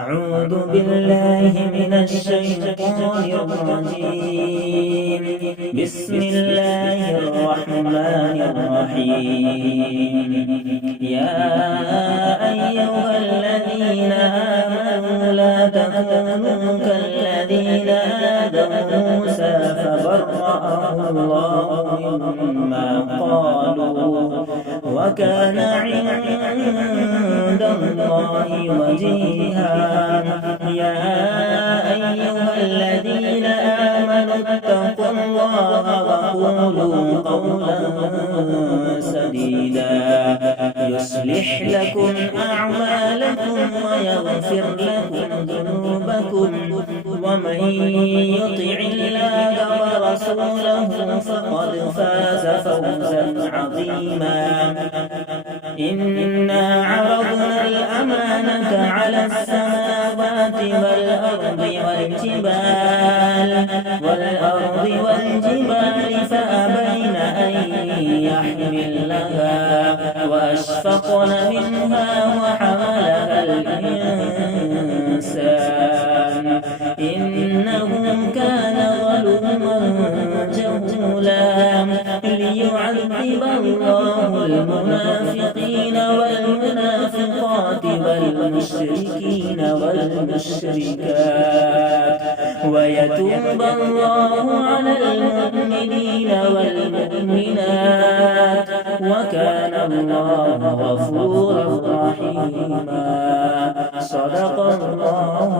أعوذ بالله من الشيطان الرجيم. بسم الله الرحمن الرحيم. يا أيها الذين آمنوا لا تكونوا كالذين آذوا موسى فبرأه الله مما قالوا وكان عند الله وجيها. يا أيها الذين آمنوا اتقوا الله وقولوا قولا سديدا يصلح لكم أعمالكم ويغفر لكم ذنوبكم ومن يطع الله ورسوله فقد فاز فوزا عظيما. إنا عرضنا الأمانة على السماوات والجبال فأبين أن يحملنها وأشفقن منها وحملها الإنسان إنه كان ظلوما جهولا. ليعذب الله المنافقين والمنافقات والمشركين والمشركات ويتوب الله على المؤمنين والمؤمنات وكان الله غفورا رحيما. صدق الله